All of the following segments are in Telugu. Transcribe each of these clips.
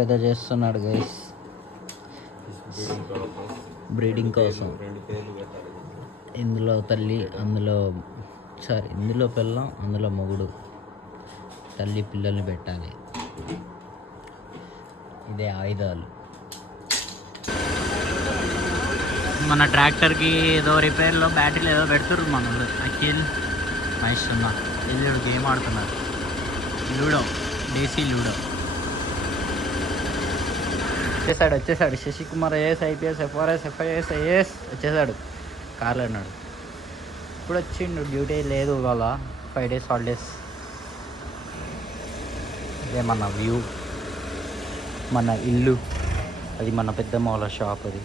ట్రాక్టర్ ఏదో చేస్తున్నాడు గైస్, బ్రీడింగ్ కోసం. ఇందులో తల్లి, ఇందులో పిల్లం, అందులో మొగుడు. తల్లి పిల్లల్ని పెట్టాలి. ఇదే ఆయుధాలు. మన ట్రాక్టర్కి ఏదో రిపేర్లో బ్యాటరీలు ఏదో పెడుతుర్రు మన వాళ్ళు. అఖిల్, మహేష్ ఎల్లుడు గేమ్ ఆడుతున్నారు. లూడో, డేసీ లూడో. వచ్చేసాడు Shashikumar IAS, IPS, FRS, FIS, IAS వచ్చేసాడు. కార్లో ఉన్నాడు. ఇప్పుడు వచ్చిండు. డ్యూటీ లేదు ఇవాళ, 5 days హాలిడేస్. ఇదే మన వ్యూ, మన ఇల్లు. అది మన పెద్దమ్మ వాళ్ళ షాప్. అది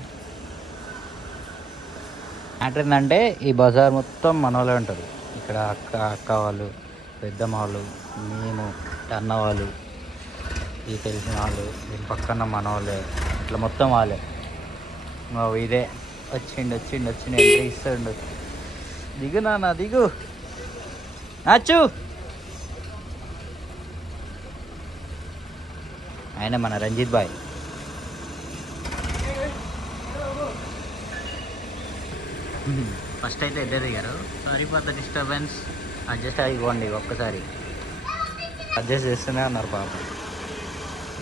మ్యాటర్ ఏంటంటే ఈ బజార్ మొత్తం మన వాళ్ళే ఉంటారు. ఇక్కడ అక్క వాళ్ళు, పెద్దమ్మ వాళ్ళు, మేము, అన్న వాళ్ళు, ఈ తెలిసిన వాళ్ళు, దీని పక్కన మన వాళ్ళే, ఇట్లా మొత్తం వాళ్ళే. ఇదే వచ్చిండు ఎంట్రీ ఇస్తుండు. దిగు నాన్న, దిగు నాచు. ఆయన మన రంజిత్ బాయ్. ఫస్ట్ అయితే ఇద్దరు దిగారు. Sorry for the disturbance, adjust అయిపోండి. ఒక్కసారి అడ్జస్ట్ చేస్తూనే ఉన్నారు పాప.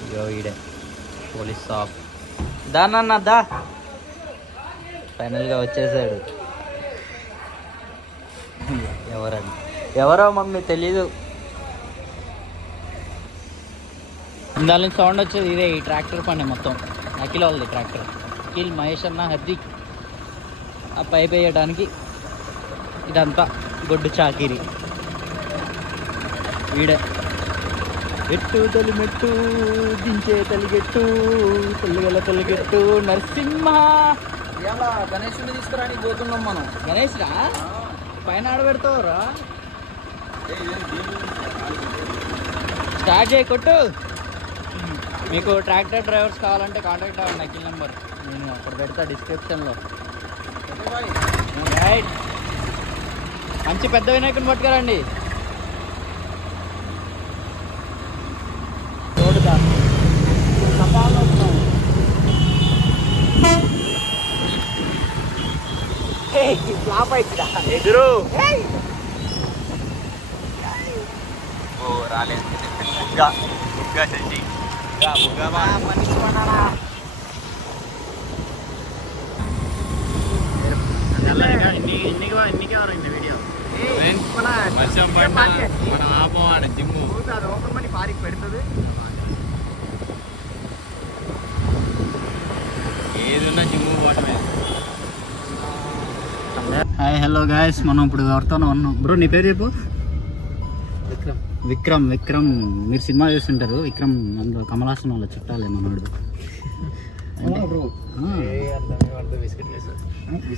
ఇగో ఈడే పోలీస్ షాప్. దానన్న దా. ఫైనల్గా వచ్చేసాడు. ఎవరో మమ్మీ తెలీదు. దాని నుంచి సౌండ్ వచ్చేది ఇదే. ఈ ట్రాక్టర్ పని మొత్తం అఖిల్ వాళ్ళది ట్రాక్టర్. అఖిల్, మహేష్ అన్న, హర్దిక్. ఆ పైప్ వేయడానికి ఇదంతా గొడ్డు చాకిరి. వీడే ఎట్టు తొలిమెట్టు, దించే తలిగెట్టు, తొలిగెట్టు నరసింహ. ఇలా గణేషుని తీసుకురానికి పోతున్నాం మనం. గణేష్ రా, పైన ఆడబెడతావురా. స్టార్ట్ చేయి, కొట్టు. మీకు ట్రాక్టర్ డ్రైవర్స్ కావాలంటే కాంటాక్ట్ అవ్వండి. అఖిల్ నెంబర్ నేను అక్కడ పెడతా డిస్క్రిప్షన్లో. రైట్, మంచి పెద్ద వినాయకుని పట్టుకురండి. తోడుదా సపాల్లో వస్తాం. ఫ్లాప్ అవుతుందా ఎదురు? ఓ రాలేదు. మనిషి పడారా. ఎన్నికి వారైంది వీడియో. మనం ఆపోవాడు జిమ్ము రోకమని పారికి పెడుతుంది. ఏదున్నా జిమ్ము పోవటమే. Hi, hello guys. మనం ఇప్పుడు ఎవరితోనో ఉన్నాం. బ్రో నీ పేరు చెప్పు. విక్రమ్. మీరు సినిమా చూస్తుంటారు. విక్రమ్ అందులో కమల్ హాసన్ వాళ్ళ చుట్టాలే మనోడు.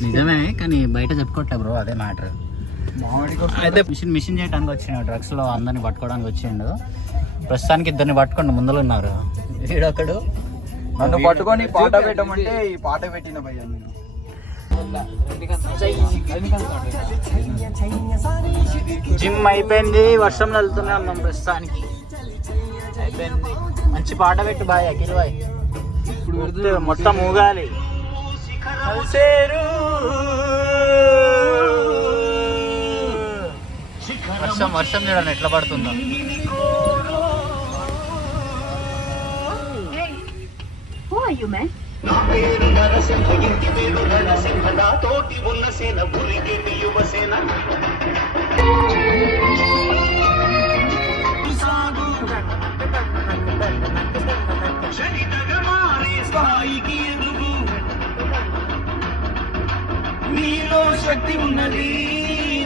నిజమే, కానీ బయట చెప్పుకోవట్లే బ్రో, అదే మ్యాటర్. అయితే మిషన్ చేయడానికి వచ్చిండు. డ్రగ్స్లో అందరిని పట్టుకోవడానికి వచ్చిండు. ప్రస్తుతానికి ఇద్దరిని పట్టుకోండి, ముందర ఉన్నారు. వీడొకడు నన్ను పట్టుకొని పాట పెట్టమంటే ఈ పాట పెట్టిన భయ్య. జిమ్ అయిపోయింది, వర్షంలో వెళ్తూనే ఉన్నాం ప్రస్తుతానికి. అయిపోయింది. మంచి పాట పెట్టు బాయ్ అఖిల్ బాయ్. ఇప్పుడు మొత్తం ఊగాలి. వర్షం చూడండి ఎట్లా పడుతుందో. నా పేరు నరసింహ, ఇంటి పేరు నరసింహ, నా తోటి ఉన్న సేన ఉరిగేటి యువసేన. స్థాయికి ఎదుగు నీలో శక్తి ఉన్నది,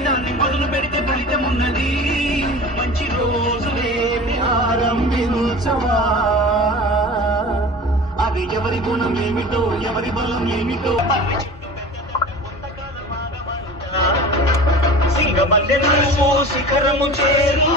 దాన్ని మొదలు పెడితే ఫలితం ఉన్నది. మంచి రోజులేమి ఆరంభించవా, అది ఎవరి గుణం ఏమిటో, ఎవరి బలం ఏమిటో. సింగమల్లె నడుము శిఖరము చేరు.